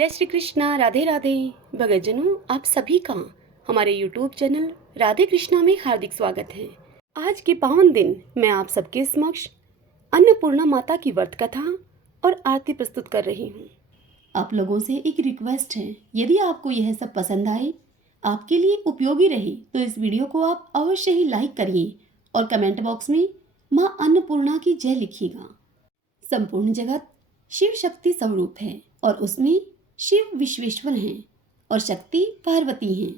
जय श्री कृष्णा, राधे राधे। भगतजनों, आप सभी का हमारे YouTube चैनल राधे कृष्णा में हार्दिक स्वागत है। आज के पावन दिन मैं आप सबके समक्ष अन्नपूर्णा माता की व्रत कथा और आरती प्रस्तुत कर रही हूँ। आप लोगों से एक रिक्वेस्ट है, यदि आपको यह सब पसंद आए, आपके लिए उपयोगी रहे, तो इस वीडियो को आप अवश्य ही लाइक करिए और कमेंट बॉक्स में माँ अन्नपूर्णा की जय लिखिएगा। संपूर्ण जगत शिव शक्ति स्वरूप है और उसमें शिव विश्वेश्वर हैं और शक्ति पार्वती हैं।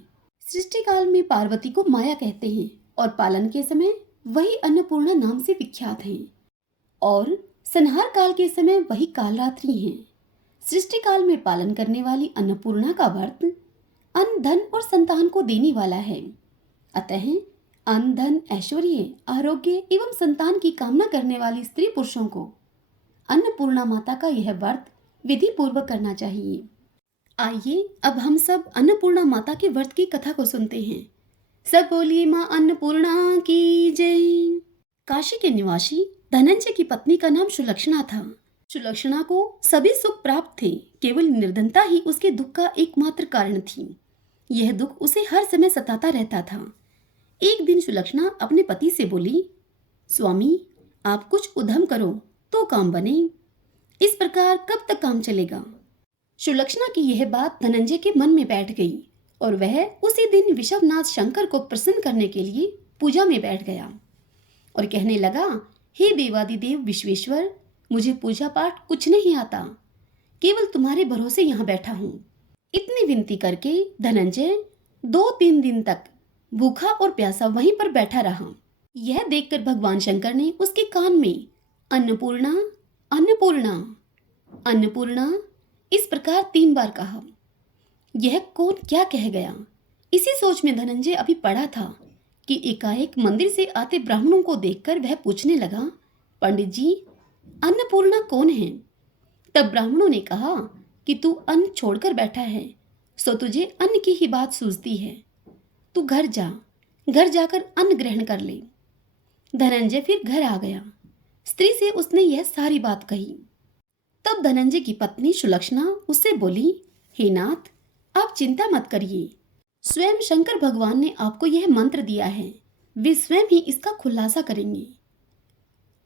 सृष्टि काल में पार्वती को माया कहते हैं और पालन के समय वही अन्नपूर्णा नाम से विख्यात हैं और संहार काल के समय वही कालरात्रि हैं। सृष्टि काल में पालन करने वाली अन्नपूर्णा का व्रत अन्न, धन और संतान को देने वाला है। अतः अन्न, धन, ऐश्वर्य, आरोग्य एवं संतान की कामना करने वाली स्त्री पुरुषों को अन्नपूर्णा माता का यह व्रत विधि पूर्वक करना चाहिए। आइए अब हम सब अन्नपूर्णा माता के व्रत की कथा को सुनते हैं। सब बोलिए माँ अन्नपूर्णा की जय। काशी के निवासी धनंजय की पत्नी का नाम सुलक्षणा था। सुलक्षणा को सभी सुख प्राप्त थे, केवल निर्धनता ही उसके दुख का एकमात्र कारण थी। यह दुख उसे हर समय सताता रहता था। एक दिन सुलक्षणा अपने पति से बोली, स्वामी, आप कुछ उद्यम करो तो काम बने, इस प्रकार कब तक काम चलेगा। सुलक्षणा की यह बात धनंजय के मन में बैठ गई और वह उसी दिन विश्वनाथ शंकर को प्रसन्न करने के लिए पूजा में बैठ गया और कहने लगा, हे देवादिदेव विश्वेश्वर, मुझे पूजा पाठ कुछ नहीं आता, केवल तुम्हारे भरोसे यहाँ बैठा हूँ। इतनी विनती करके धनंजय 2-3 दिन तक भूखा और प्यासा वहीं पर बैठा रहा। यह देखकर भगवान शंकर ने उसके कान में अन्नपूर्णा, अन्नपूर्णा, अन्नपूर्णा इस प्रकार 3 बार कहा। यह कौन क्या कह गया, इसी सोच में धनंजय अभी पड़ा था कि एकाएक मंदिर से आते ब्राह्मणों को देखकर वह पूछने लगा, पंडित जी, अन्नपूर्णा कौन है। तब ब्राह्मणों ने कहा कि तू अन्न छोड़कर बैठा है, सो तुझे अन्न की ही बात सूझती है। तू घर जा, घर जाकर अन्न ग्रहण कर ले। धनंजय फिर घर आ गया। स्त्री से उसने यह सारी बात कही। तब धनंजय की पत्नी सुलक्षणा उससे बोली, हे नाथ, आप चिंता मत करिए, स्वयं शंकर भगवान ने आपको यह मंत्र दिया है, वे स्वयं ही इसका खुलासा करेंगे,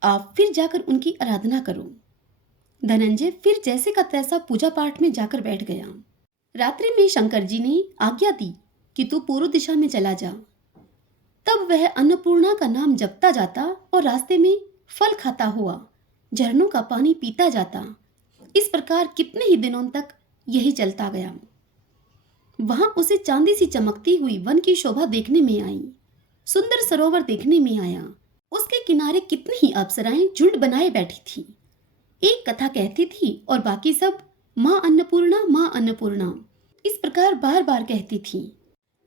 आप फिर जाकर उनकी आराधना करो। धनंजय फिर जैसे का तैसा पूजा पाठ में जाकर बैठ गया। रात्रि में शंकर जी ने आज्ञा दी कि तू पूर्व दिशा में चला जा। तब वह अन्नपूर्णा का नाम जपता जाता और रास्ते में फल खाता हुआ झरनों का पानी पीता जाता। इस प्रकार कितने ही दिनों तक यही चलता गया। वहां उसे चांदी सी चमकती हुई वन की शोभा देखने में आई, सुंदर सरोवर देखने में आया। उसके किनारे कितनी ही अप्सराएं झुंड बनाए बैठी थी। एक कथा कहती थी और बाकी सब माँ अन्नपूर्णा, माँ अन्नपूर्णा इस प्रकार बार बार कहती थी।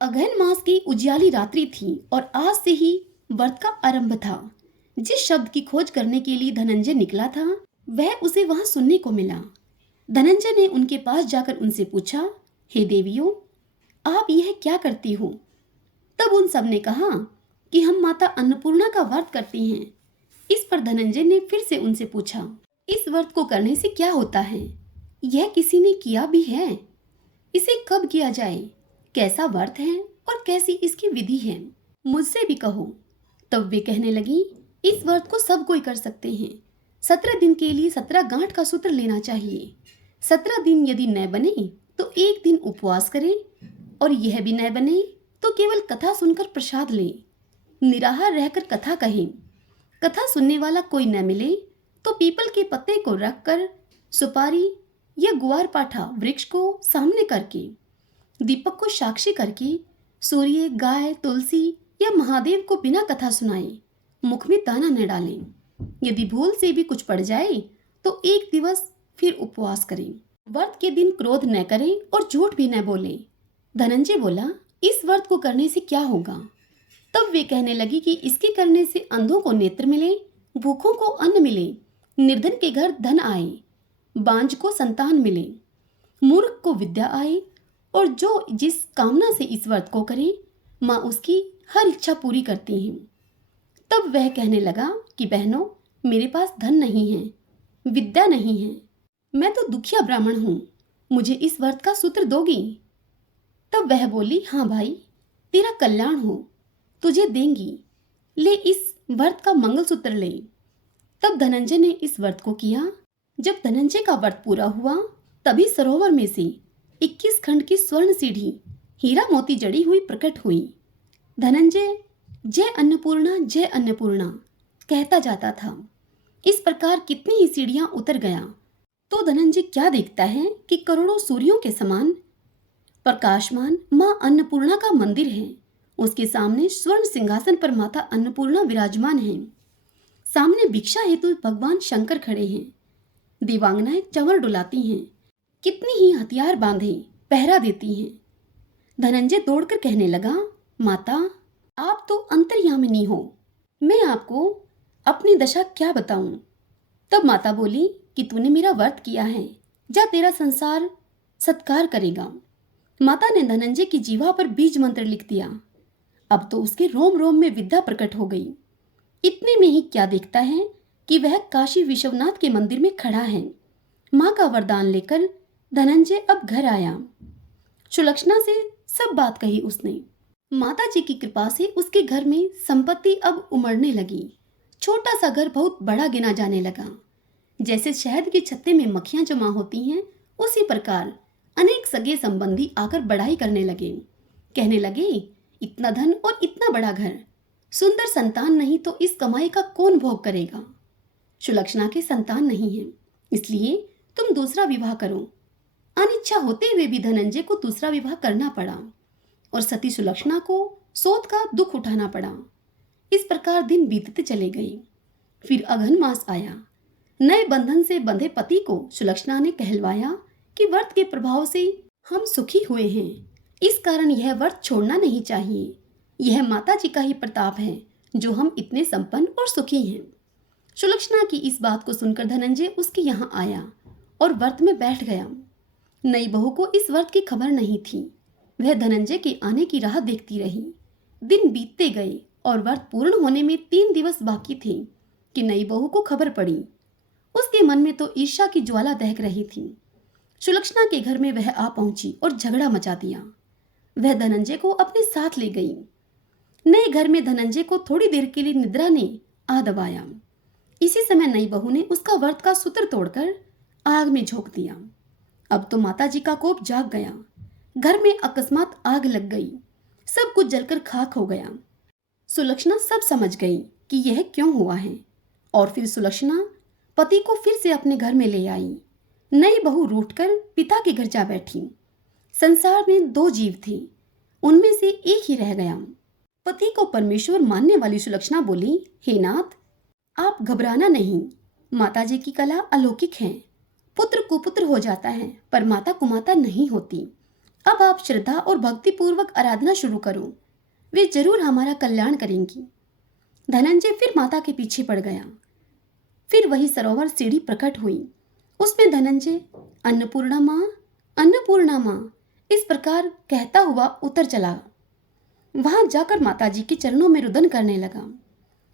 अगहन मास की उजियाली रात्रि थी और आज से ही व्रत का आरंभ था। जिस शब्द की खोज करने के लिए धनंजय निकला था, वह उसे वहां सुनने को मिला। धनंजय ने उनके पास जाकर उनसे पूछा, हे देवियों, आप यह क्या करती हो। तब उन सब ने कहा कि हम माता अन्नपूर्णा का व्रत करती हैं। इस पर धनंजय ने फिर से उनसे पूछा, इस व्रत को करने से क्या होता है, यह किसी ने किया भी है, इसे कब किया जाए, कैसा व्रत है और कैसी इसकी विधि है, मुझसे भी कहो। तब वे कहने लगी, इस व्रत को सब कोई कर सकते हैं। 17 दिन के लिए 17 गांठ का सूत्र लेना चाहिए। 17 दिन यदि न बने तो एक दिन उपवास करें और यह भी न बने तो केवल कथा सुनकर प्रसाद लें। निराहार रहकर कथा कहें। कथा सुनने वाला कोई न मिले तो पीपल के पत्ते को रखकर सुपारी या ग्वारपाठा वृक्ष को सामने करके, दीपक को साक्षी करके सूर्य, गाय, तुलसी या महादेव को बिना कथा सुनाए मुख में दाना न डालें। यदि भूल से भी कुछ पड़ जाए तो एक दिवस फिर उपवास करें। व्रत के दिन क्रोध न करें और झूठ भी न बोलें। धनंजय बोला, इस व्रत को करने से क्या होगा। तब वे कहने लगी कि इसके करने से अंधों को नेत्र मिले, भूखों को अन्न मिले, निर्धन के घर धन आए, बांझ को संतान मिले, मूर्ख को विद्या आए और जो जिस कामना से इस व्रत को करे, माँ उसकी हर इच्छा पूरी करती हैं। तब वह कहने लगा कि बहनों, मेरे पास धन नहीं है, विद्या नहीं है, मैं तो दुखिया ब्राह्मण हूँ, मुझे इस व्रत का सूत्र दोगी? तब वह बोली, हाँ भाई, तेरा कल्याण हो, तुझे देंगी, ले इस व्रत का मंगलसूत्र ले। तब धनंजय ने इस व्रत को किया। जब धनंजय का व्रत पूरा हुआ तभी सरोवर में से 21 खंड की स्वर्ण सीढ़ी हीरा मोती जड़ी हुई प्रकट हुई। धनंजय जय अन्नपूर्णा कहता जाता था। इस प्रकार कितनी ही सीढ़ियां उतर गया तो धनंजय क्या देखता है कि करोड़ों सूर्यों के समान प्रकाशमान मां अन्नपूर्णा का मंदिर है। उसके सामने स्वर्ण सिंहासन पर माता अन्नपूर्णा विराजमान है। सामने भिक्षा हेतु भगवान शंकर खड़े हैं। देवांगनाएं चंवर डुलाती हैं। कितनी ही हथियार बांधे पहरा देती हैं। धनंजय दौड़कर कहने लगा, माता, आप तो अंतर्यामिनी हो, मैं आपको अपनी दशा क्या बताऊं। तब माता बोली कि तूने मेरा व्रत किया है, जा तेरा संसार सत्कार करेगा। माता ने धनंजय की जीवा पर बीज मंत्र लिख दिया। अब तो उसके रोम रोम में विद्या प्रकट हो गई। इतने में ही क्या देखता है कि वह काशी विश्वनाथ के मंदिर में खड़ा है। माँ का वरदान लेकर धनंजय अब घर आया। सुलक्षणा से सब बात कही उसने। माता जी की कृपा से उसके घर में संपत्ति अब उमड़ने लगी। छोटा सा घर बहुत बड़ा गिना जाने लगा। जैसे शहद के छत्ते में मक्खियां जमा होती हैं, उसी प्रकार अनेक सगे संबंधी आकर बड़ाई करने लगे। कहने लगे, इतना धन और इतना बड़ा घर, सुंदर संतान नहीं तो इस कमाई का कौन भोग करेगा। सुलक्षणा के संतान नहीं है, इसलिए तुम दूसरा विवाह करो। अनिच्छा होते हुए भी धनंजय को दूसरा विवाह करना पड़ा और सती सुलक्षणा को सोत का दुख उठाना पड़ा। इस प्रकार दिन बीतते चले गए। फिर अघन मास आया। नए बंधन से बंधे पति को सुलक्षणा ने कहलवाया कि व्रत के प्रभाव से हम सुखी हुए हैं, इस कारण यह व्रत छोड़ना नहीं चाहिए। यह माता जी का ही प्रताप है जो हम इतने संपन्न और सुखी हैं। सुलक्षणा की इस बात को सुनकर धनंजय उसके यहाँ आया और व्रत में बैठ गया। नई बहू को इस व्रत की खबर नहीं थी। वह धनंजय के आने की राह देखती रही। दिन बीतते गए और व्रत पूर्ण होने में 3 दिवस बाकी थे कि नई बहू को खबर पड़ी। उसके मन में तो ईर्ष्या की ज्वाला दहक रही थी। सुलक्षणा के घर में वह आ पहुंची और झगड़ा मचा दिया। वह धनंजय को अपने साथ ले गई। नए घर में धनंजय को थोड़ी देर के लिए निद्रा ने आ दबाया। इसी समय नई बहू ने उसका व्रत का सूत्र तोड़कर आग में झोंक दिया। अब तो माता जी का कोप जाग गया। घर में अकस्मात आग लग गई। सब कुछ जलकर खाक हो गया। सुलक्षणा सब समझ गई कि यह क्यों हुआ है और फिर सुलक्षणा पति को फिर से अपने घर में ले आई। नई बहू रूठकर पिता के घर जा बैठी। संसार में 2 जीव थे, उनमें से एक ही रह गया। पति को परमेश्वर मानने वाली सुलक्षणा बोली, हे नाथ, आप घबराना नहीं, माता जी की कला अलौकिक है। पुत्र कुपुत्र हो जाता है पर माता कुमाता नहीं होती। अब आप श्रद्धा और भक्ति पूर्वक आराधना शुरू करो, वे जरूर हमारा कल्याण करेंगी। धनंजय फिर माता के पीछे पड़ गया। फिर वही सरोवर सीढ़ी प्रकट हुई। उसमें धनंजय अन्नपूर्णा माँ इस प्रकार कहता हुआ उतर चला। वहां जाकर माता जी के चरणों में रुदन करने लगा।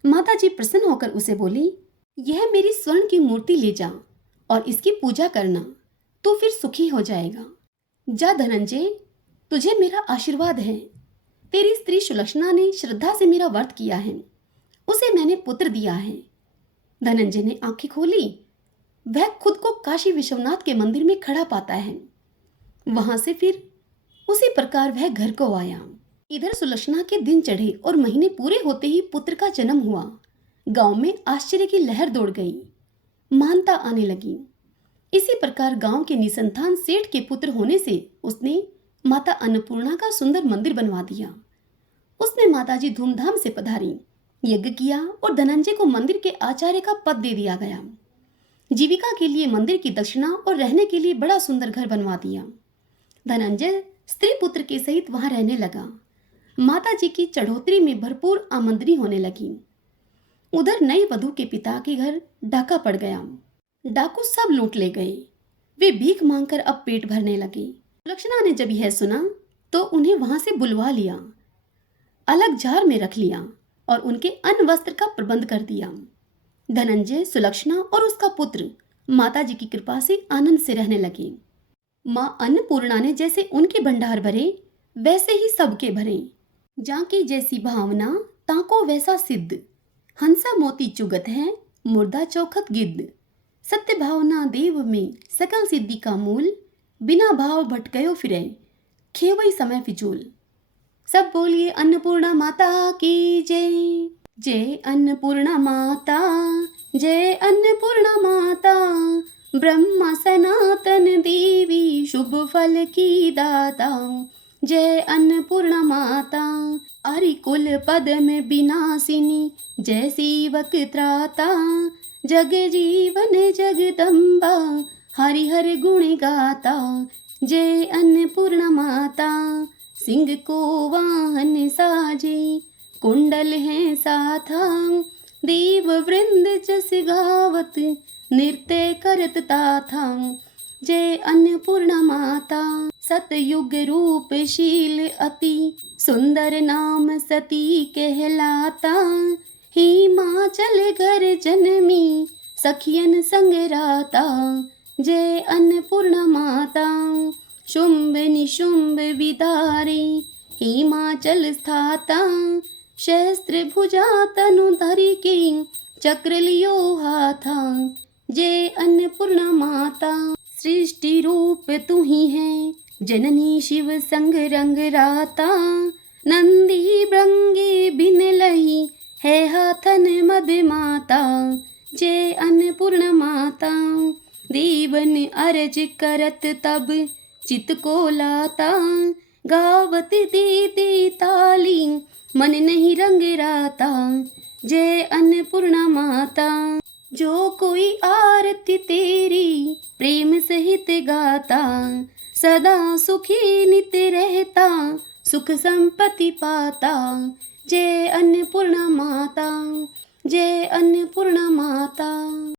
माता जी प्रसन्न होकर उसे बोली, यह मेरी स्वर्ण की मूर्ति ले जा और इसकी पूजा करना, तो फिर सुखी हो जाएगा। जा धनंजय, तुझे मेरा आशीर्वाद है। तेरी स्त्री सुलक्षणा ने श्रद्धा से मेरा व्रत किया है, उसे मैंने पुत्र दिया है। धनंजय ने आंखें खोली। वह खुद को काशी विश्वनाथ के मंदिर में खड़ा पाता है। वहां से फिर उसी प्रकार वह घर को आया। इधर सुलक्षणा के दिन चढ़े और महीने पूरे होते ही पुत्र का जन्म हुआ। गांव में आश्चर्य की लहर दौड़ गई। मानता आने लगी। इसी प्रकार गांव के निसंतान सेठ के पुत्र होने से उसने माता अन्नपूर्णा का सुंदर मंदिर बनवा दिया। उसमें माताजी धूमधाम से पधारी, यज्ञ किया और धनंजय को मंदिर के आचार्य का पद दे दिया गया। जीविका के लिए मंदिर की दक्षिणा और रहने के लिए बड़ा सुंदर घर बनवा दिया। धनंजय स्त्री पुत्र के सहित वहां रहने लगा। माता जी की चढ़ोतरी में भरपूर आमंत्रित होने लगी। उधर नई वधू के पिता के घर डाका पड़ गया। डाकू सब लूट ले गए। वे भीख मांगकर अब पेट भरने लगे। सुलक्षणा ने जब यह सुना तो उन्हें वहां से बुलवा लिया, अलग जार में रख लिया और उनके अन्न वस्त्र का प्रबंध कर दिया। धनंजय, सुलक्षणा और उसका पुत्र माता जी की कृपा से आनंद से रहने लगे। माँ अन्नपूर्णा ने जैसे उनके भंडार भरे वैसे ही सबके भरे। जाकी जैसी भावना ताको वैसा सिद्ध, हंसा मोती चुगत है मुर्दा चौखट गिद्ध। सत्य भावना देव में सकल सिद्धि का मूल, बिना भाव भटकयो फिरे खेवई समय फिजूल। सब बोलिए अन्नपूर्णा माता की जय। जय अन्नपूर्णा माता, जय अन्नपूर्णा माता। ब्रह्मा सनातन देवी शुभ फल की दाता। जय अन्नपूर्णा माता। आर्य कुल पद्म विनाशिनी, जय सेवक त्राता। जग जीवन जगदम्बा, हरिहर गुण गाता। जय अन्नपूर्णा माता। सिंह को वाहन साजे, कुंडल है साथा। देव वृंद जस गावत, नृत्य करत ताथा। जय अन्नपूर्णा माता। सतयुग रूप शील अति, सुंदर नाम सती कहलाता। हिमाचल घर जन्मी, सखियन संग राता। जय अन्नपूर्णा माता। शुंभ निशुंभ विदारे, हिमाचल स्थाता। शस्त्र भुजा तनु धरि के, चक्र लियो हाथा। जय अन्नपूर्णा माता। सृष्टि रूप तू ही है, जननी शिव संग रंग राता। नंदी भृंगी बिन लही, है हाथन मद माता। जय अन्नपूर्णा माता। देवन अर्ज करत तब, चित को लाता। गावत दे दे ताली, मन नहीं रंग राता। जय अन्नपूर्णा माता। जो कोई आरती तेरी, प्रेम सहित गाता। सदा सुखी नित रहता, सुख संपत्ति पाता। जय अन्नपूर्णा माता, जय अन्नपूर्णा माता।